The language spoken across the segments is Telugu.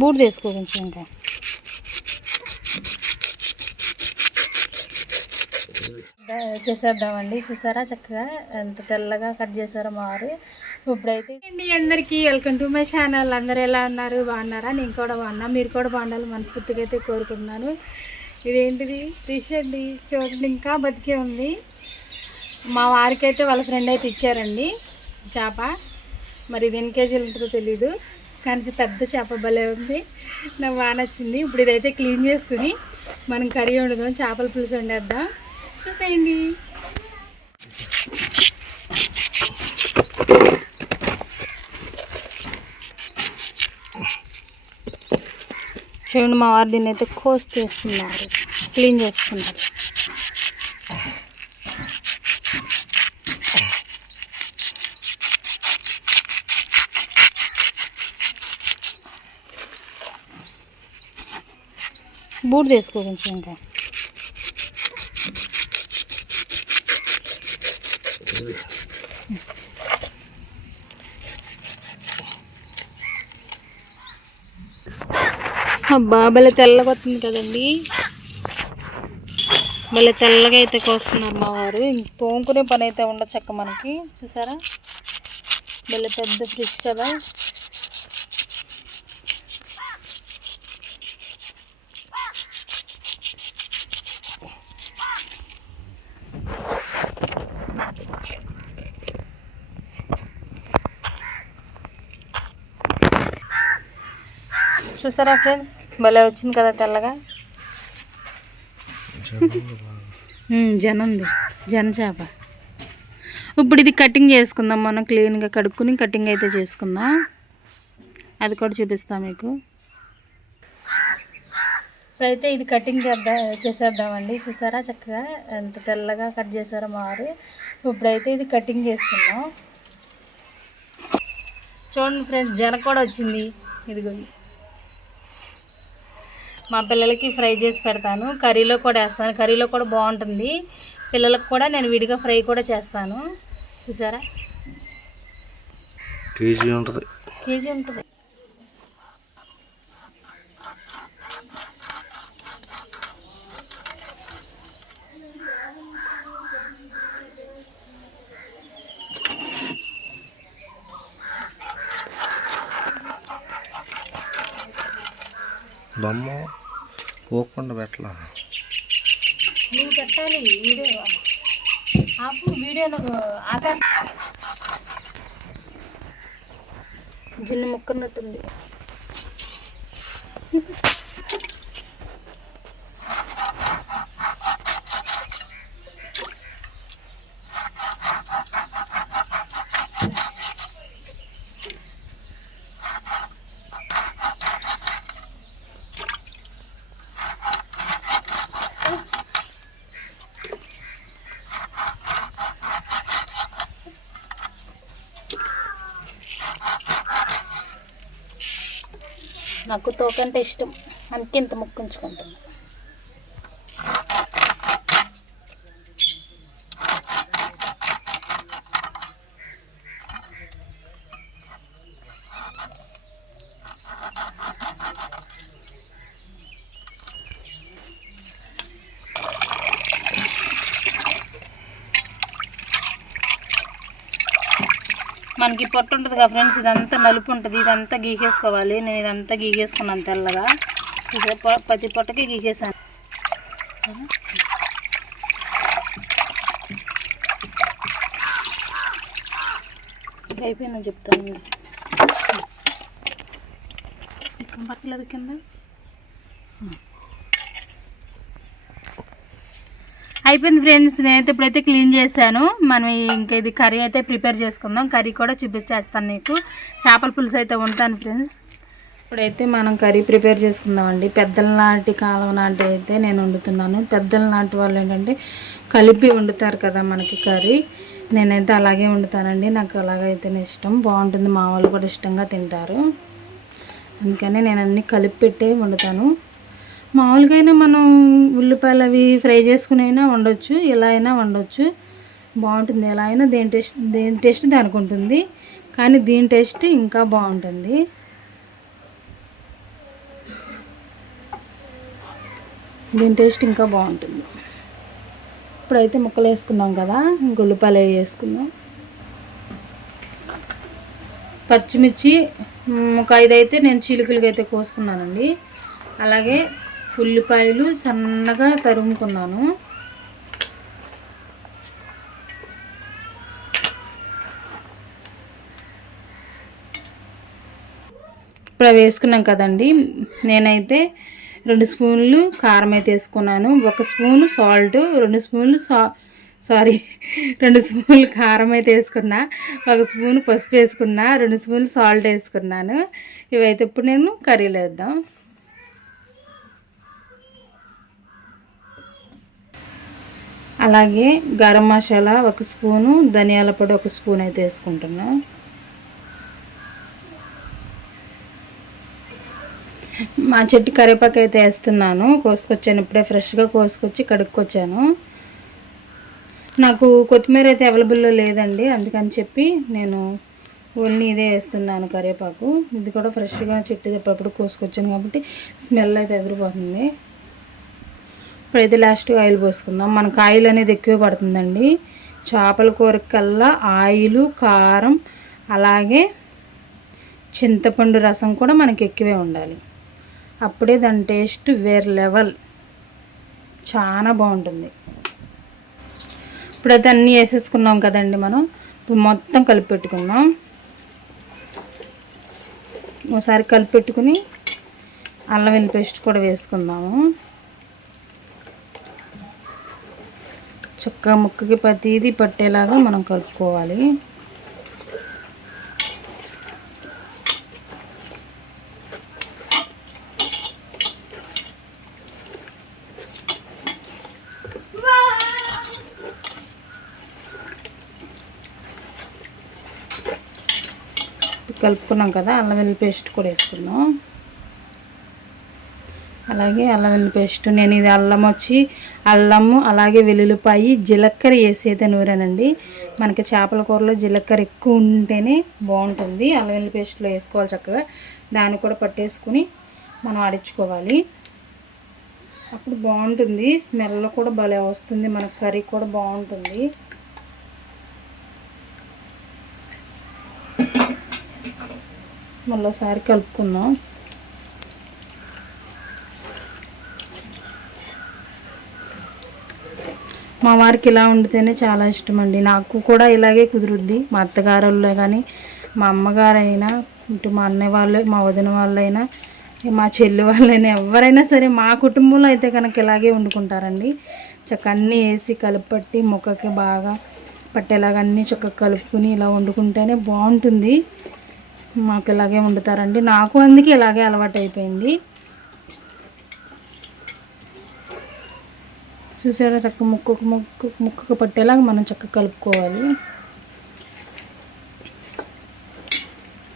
బూడిద వేసుకో కొంచెం. ఇంకా చేసేద్దామండి. చూసారా చక్కగా ఎంత తెల్లగా కట్ చేశారో మారు. ఇప్పుడైతే అండి అందరికీ వెల్కమ్ టు మై ఛానల్. అందరూ ఎలా ఉన్నారు? బాగున్నారా? నేను కూడా బాగున్నా. మీరు కూడా బాగుండాలి మనస్ఫూర్తిగా అయితే కోరుకుంటున్నాను. ఇదేంటిది ఫిష్ అండి, చూడండి ఇంకా బతికే ఉంది. మా వారికి అయితే వాళ్ళ ఫ్రెండ్ అయితే ఇచ్చారండి చేప. మరి ఇది ఎన్ని కేజీలు ఉంటుందో తెలీదు, కానీ పెద్ద చేప భలే ఉంది, నాకు బాగా నచ్చింది. ఇప్పుడు ఇదైతే క్లీన్ చేసుకుని మనం కర్రీ వండుదాం, చేపల పులుసు వండేద్దాం. చూసేయండి. చూడండి మా వారు దీన్ని అయితే కోసి చేస్తున్నారు, క్లీన్ చేస్తున్నారు. బూడిద వేసుకో కొంచెం. ఇంకా అబ్బా భలే తెల్లగా వస్తుంది కదండి, భలే తెల్లగా అయితే కోస్తున్నారు మా వారు. తోముకునే పని అయితే ఉండొచ్చక్క మనకి. చూసారా భలే పెద్ద ఫిష్ కదా. చూసారా ఫ్రెండ్స్, భలే వచ్చింది కదా తెల్లగా. జనంది జన చేప. ఇప్పుడు ఇది కటింగ్ చేసుకుందాం మనం, క్లీన్గా కడుక్కుని కటింగ్ అయితే చేసుకుందాం. అది కూడా చూపిస్తాం మీకు. ఇప్పుడైతే ఇది కటింగ్ చేసేద్దామండి. చూసారా చక్కగా ఎంత తెల్లగా కట్ చేశారో మారు. ఇప్పుడైతే ఇది కటింగ్ చేసుకుందాం. చూడండి ఫ్రెండ్స్, జన కూడా వచ్చింది. ఇదిగో మా పిల్లలకి ఫ్రై చేసి పెడతాను, కర్రీలో కూడా వేస్తాను. కర్రీలో కూడా బాగుంటుంది. పిల్లలకు కూడా నేను విడిగా ఫ్రై కూడా చేస్తాను. చూసారా కేజీ ఉంటుంది. బొమ్మ పోకుండా పెట్టలా, నువ్వు పెట్టాలి వీడియో. ఆపు వీడియోలో ఆపా. జిన్ను ముక్కన్నట్టుంది. నాకు తోకంటే ఇష్టం, అందుకే ఇంత ముక్కుంచుకుంటాను. మనకి పొట్టు ఉంటుంది కదా ఫ్రెండ్స్, ఇదంతా నలుపు ఉంటుంది, ఇదంతా గీకేసుకోవాలి. నేను ఇదంతా గీకేసుకున్నాను తెల్లగా. ప్రతి పొట్టకి గీకేసాను. అయిపోయిందని చెప్తాను. పట్టలేదు కింద. అయిపోయింది ఫ్రెండ్స్, నేనైతే ఇప్పుడైతే క్లీన్ చేశాను. మనం ఇంకా ఇది కర్రీ అయితే ప్రిపేర్ చేసుకుందాం. కర్రీ కూడా చూపించేస్తాను నీకు. చేపల పులుసు అయితే ఉంటాను ఫ్రెండ్స్. ఇప్పుడైతే మనం కర్రీ ప్రిపేర్ చేసుకుందామండి. పెద్దల నాటి కాలం నాటి అయితే నేను వండుతున్నాను. పెద్దల నాటి వాళ్ళు ఏంటంటే కలిపి వండుతారు కదా మనకి కర్రీ. నేనైతే అలాగే వండుతానండి, నాకు అలాగైతేనే ఇష్టం, బాగుంటుంది. మా వాళ్ళు కూడా ఇష్టంగా తింటారు, అందుకని నేను అన్నీ కలిపి పెట్టే వండుతాను. మామూలుగా అయినా మనం ఉల్లిపాయలు అవి ఫ్రై చేసుకుని అయినా వండొచ్చు, ఇలా అయినా వండొచ్చు, బాగుంటుంది. ఎలా అయినా దేని టేస్ట్ దానికి ఉంటుంది, కానీ దీని టేస్ట్ ఇంకా బాగుంటుంది. దీని టేస్ట్ ఇంకా బాగుంటుంది. ఇప్పుడైతే ముక్కలు వేసుకున్నాం కదా, ఉల్లిపాయలు వేసుకుందాం. పచ్చిమిర్చి ఒక 5 అయితే నేను చీలికలుగా అయితే కోసుకున్నానండి. అలాగే ఉల్లిపాయలు సన్నగా తరుముకున్నాను. ఇప్పుడు అవి వేసుకున్నాం కదండి. నేనైతే 2 స్పూన్లు కారం అయితే వేసుకున్నాను, 1 స్పూను సాల్ట్, 2 స్పూన్లు 2 స్పూన్లు కారం అయితే వేసుకున్నా, 1 స్పూన్ పసుపు వేసుకున్నా, 2 స్పూన్లు సాల్ట్ వేసుకున్నాను. ఇవైతే ఇప్పుడు నేను కర్రీలో వేద్దాం. అలాగే గరం మసాలా 1 స్పూను, ధనియాల పొడి 1 స్పూన్ అయితే వేసుకుంటున్నా. మా చెట్టు కరివేపాకు అయితే వేస్తున్నాను. కోసుకొచ్చాను, ఇప్పుడే ఫ్రెష్గా కోసుకొచ్చి కడుక్కొచ్చాను. నాకు కొత్తిమీర అయితే అవైలబుల్లో లేదండి, అందుకని చెప్పి నేను ఓన్లీ ఇదే వేస్తున్నాను కరివేపాకు. ఇది కూడా ఫ్రెష్గా చెట్టు ఎప్పుడప్పుడు కోసుకొచ్చాను కాబట్టి స్మెల్ అయితే ఎదిరిపోతుంది. ఇప్పుడైతే లాస్ట్గా ఆయిల్ పోసుకుందాం. మనకు ఆయిల్ అనేది ఎక్కువ పడుతుందండి. చేపల కూరకల్లా ఆయిల్, కారం, అలాగే చింతపండు రసం కూడా మనకి ఎక్కువే ఉండాలి. అప్పుడే దాని టేస్ట్ వేరే లెవెల్, చాలా బాగుంటుంది. ఇప్పుడైతే అన్నీ వేసేసుకున్నాం కదండి. మనం ఇప్పుడు మొత్తం కలిపి పెట్టుకుందాం. ఒకసారి కలిపి పెట్టుకుని అల్లం వెల్లుల్లి పేస్ట్ కూడా వేసుకుందాము. చక్కగా ముక్కకి ప్రతిదీ పట్టేలాగా మనం కలుపుకోవాలి. కలుపుకున్నాం కదా, అల్లం వెల్లుల్లి పేస్ట్ కూడా వేసుకున్నాం. అలాగే అల్లం వెల్లుల్లి పేస్ట్, నేను ఇది అల్లము అలాగే వెల్లుల్లిపాయి, జీలకర్ర వేసి అయితే నూరానండి. మనకి చేపల కూరలో జీలకర్ర ఎక్కువ ఉంటేనే బాగుంటుంది. అల్లం వెల్లుల్లి పేస్ట్లో వేసుకోవాలి చక్కగా. దాన్ని కూడా పట్టేసుకుని మనం ఆడించుకోవాలి, అప్పుడు బాగుంటుంది. స్మెల్ కూడా భలే వస్తుంది, మన కర్రీ కూడా బాగుంటుంది. మళ్ళీసారి కలుపుకుందాం. మా వారికి ఇలా వండితేనే చాలా ఇష్టం అండి. నాకు కూడా ఇలాగే కుదురుద్ది. మా అత్తగారు వాళ్ళు కానీ, మా అమ్మగారైనా, ఇటు మా అన్నయ్య వాళ్ళు, మా వదిన వాళ్ళైనా, మా చెల్లి వాళ్ళైనా, ఎవరైనా సరే మా కుటుంబంలో అయితే కనుక ఇలాగే వండుకుంటారండి. చక్కగా అన్నీ వేసి కలిపి ముక్కకి బాగా పట్టేలాగా అన్నీ చక్కగా కలుపుకుని ఇలా వండుకుంటేనే బాగుంటుంది. మాకు ఇలాగే వండుతారండి. నాకు అందుకే ఇలాగే అలవాటు అయిపోయింది. చూసారా, చక్కగా ముక్కకు పట్టేలాగా మనం చక్కగా కలుపుకోవాలి.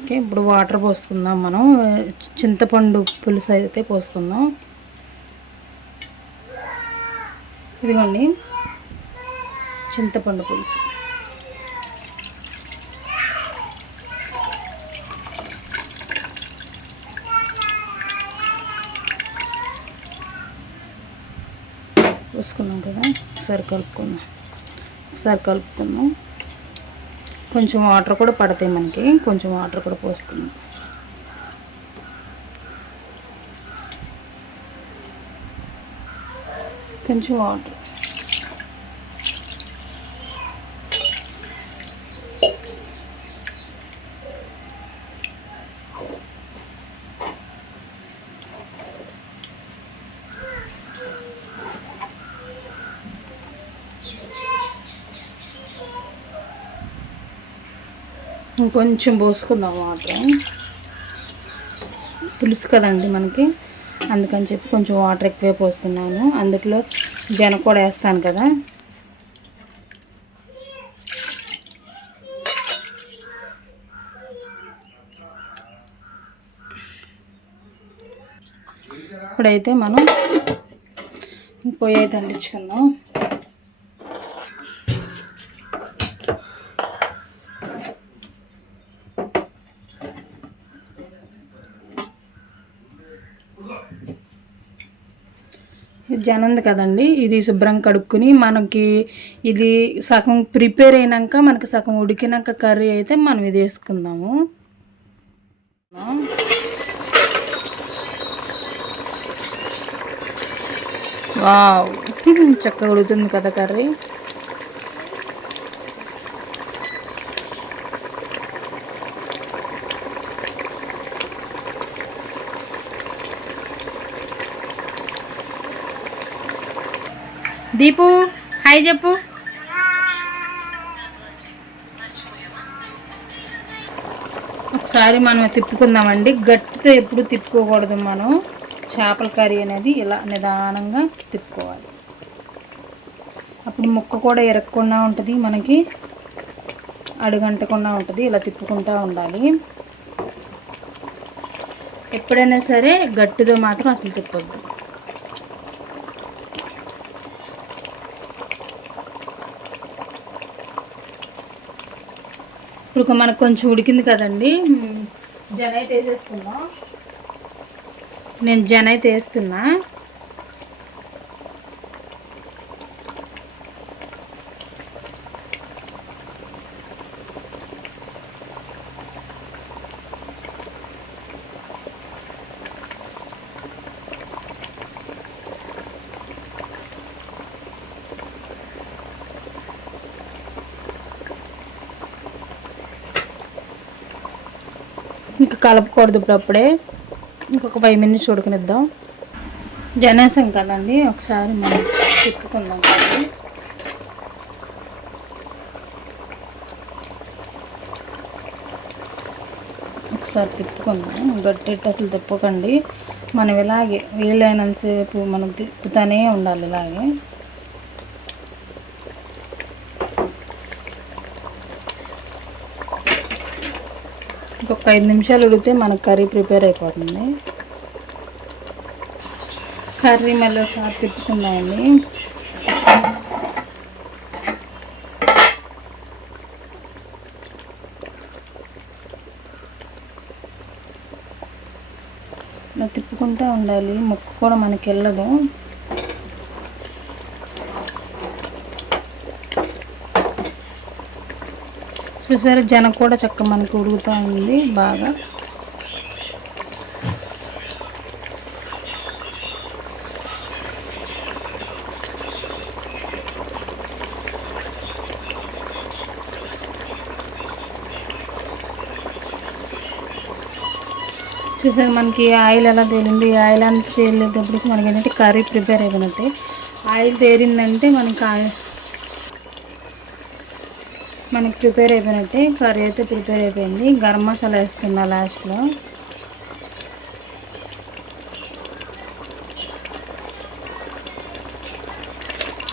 ఓకే, ఇప్పుడు వాటర్ పోసుకుందాం. మనం చింతపండు పులుసు అయితే పోసుకుందాం. ఇదిగోండి చింతపండు పులుసు. పోసుకున్నాం కదా, ఒకసారి కలుపుకుందాం. కొంచెం వాటర్ కూడా పడతాయి మనకి, కొంచెం వాటర్ కూడా పోసుకుందాం. కొంచెం వాటర్. ఇంకొంచెం పోసుకుందాం వాటర్. పులుసు కదండి మనకి, అందుకని చెప్పి కొంచెం వాటర్ ఎక్కువే పోస్తున్నాను. అందులో జన కూడా వేస్తాను కదా. ఇప్పుడైతే మనం పొయ్యి అయితే అంటించుకుందాం. జనం ఉంది కదండి, ఇది శుభ్రం కడుక్కుని మనకి ఇది సగం ప్రిపేర్ అయినాక మనకి సగం ఉడికినాక కర్రీ అయితే మనం ఇది వేసుకుందాము. వావ్ చక్కగా ఉడుకుతుంది కదా కర్రీ. దీపు హాయ్ చెప్పు. ఒకసారి మనం తిప్పుకుందామండి. గట్టితో ఎప్పుడు తిప్పుకోకూడదు. మనం చేపల కర్రీ అనేది ఇలా నిదానంగా తిప్పుకోవాలి. అప్పుడు ముక్క కూడా ఎరగకుండా ఉంటుంది, మనకి అడుగంటకుండా ఉంటుంది. ఇలా తిప్పుకుంటూ ఉండాలి. ఎప్పుడైనా సరే గట్టితో మాత్రం అసలు తిప్పొద్దు. ఇప్పుడు మనకు కొంచెం ఉడికింది కదండి, జనైతే వేసేస్తున్నా. నేను జనైతే వేస్తున్నా. ఇంకా కలపకూడదు. ఇప్పుడప్పుడే ఇంకొక 5 మినిట్స్ ఉడకనిద్దాం. జనేసాం కదండి, ఒకసారి మనం తిప్పుకుందాం. ఒకసారి తిప్పుకుందాం. గట్టెట్టు అసలు తిప్పకండి. మనం ఇలాగే వీలైనంతసేపు మనం తిప్పుతూనే ఉండాలి. ఇలాగే ఒక 5 నిమిషాలు ఉడికితే మనకు కర్రీ ప్రిపేర్ అయిపోతుంది. కర్రీ మళ్ళీ ఒకసారి తిప్పుకుందామండి. ఇలా తిప్పుకుంటూ ఉండాలి. ముక్క కూడా మనకి వెళ్ళదు. చూసారా, జనం కూడా చక్కగా మనకు ఉడుకుతూ ఉంది బాగా. చూసారు మనకి ఆయిల్ ఎలా తేలింది. ఆయిల్ అంతా తేలేటప్పటికి మనకి ఏంటంటే కర్రీ ప్రిపేర్ అయిపోయినట్టే. ఆయిల్ తేరిందంటే మనకి ప్రిపేర్ అయిపోయినట్టే. కర్రీ అయితే ప్రిపేర్ అయిపోయింది. గరం మసాలా వేస్తున్నా లాస్ట్లో.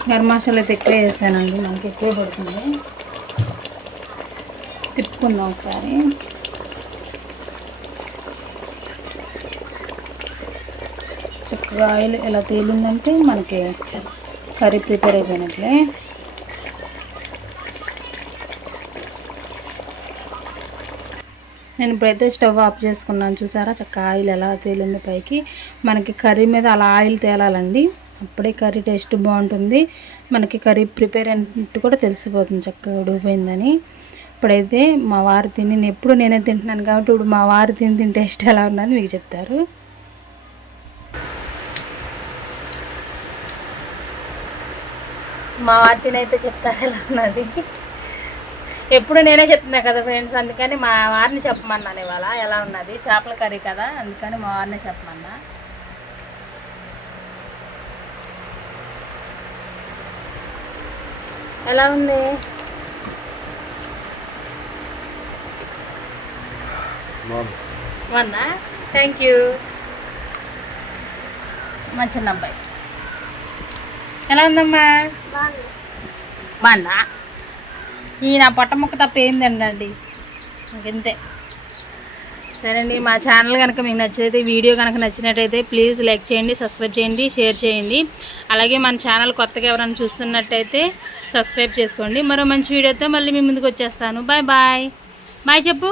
గరం మసాలా అయితే ఎక్కువ వేసానండి, మనకి ఎక్కువ పడుతుంది. తిప్పుకుందాం ఒకసారి. చక్కగా ఆయిల్ ఎలా తేలిందంటే మనకి కర్రీ ప్రిపేర్ అయిపోయినట్లే. నేను ఇప్పుడైతే స్టవ్ ఆఫ్ చేసుకున్నాను. చూసారా చక్కగా ఆయిల్ ఎలా తేలింది పైకి. మనకి కర్రీ మీద అలా ఆయిల్ తేలాలండి, అప్పుడే కర్రీ టేస్ట్ బాగుంటుంది. మనకి కర్రీ ప్రిపేర్ అయినట్టు కూడా తెలిసిపోతుంది చక్కగా ఉడికిపోయిందని. ఇప్పుడైతే మా వారు తిని, ఎప్పుడు నేనే తింటున్నాను కాబట్టి ఇప్పుడు మా వారు తిని టేస్ట్ ఎలా ఉన్నది మీకు చెప్తారు. మా వారు తినైతే చెప్తారు ఎలా ఉన్నది. ఎప్పుడు నేనే చెప్తున్నా కదా ఫ్రెండ్స్, అందుకని మా వారిని చెప్పమన్నాను ఇవాళ ఎలా ఉన్నది. చేపల కర్రీ కదా, అందుకని మా వారిని చెప్పమన్నా. ఎలా ఉంది? బాగుందా? Thank you. మా చిన్న అబ్బాయి ఎలా ఉందమ్మా? బాగుందా? ఈ నా పొట్ట ముక్క తప్ప ఏందండి, ఇంతే. సరే అండి, మా ఛానల్ కనుక మీకు నచ్చితే, వీడియో కనుక నచ్చినట్టయితే ప్లీజ్ లైక్ చేయండి, సబ్స్క్రైబ్ చేయండి, షేర్ చేయండి. అలాగే మన ఛానల్ కొత్తగా ఎవరైనా చూస్తున్నట్టయితే సబ్స్క్రైబ్ చేసుకోండి. మరో మంచి వీడియోతో మళ్ళీ మీ ముందుకు వచ్చేస్తాను. Bye bye. బాయ్ చెప్పు.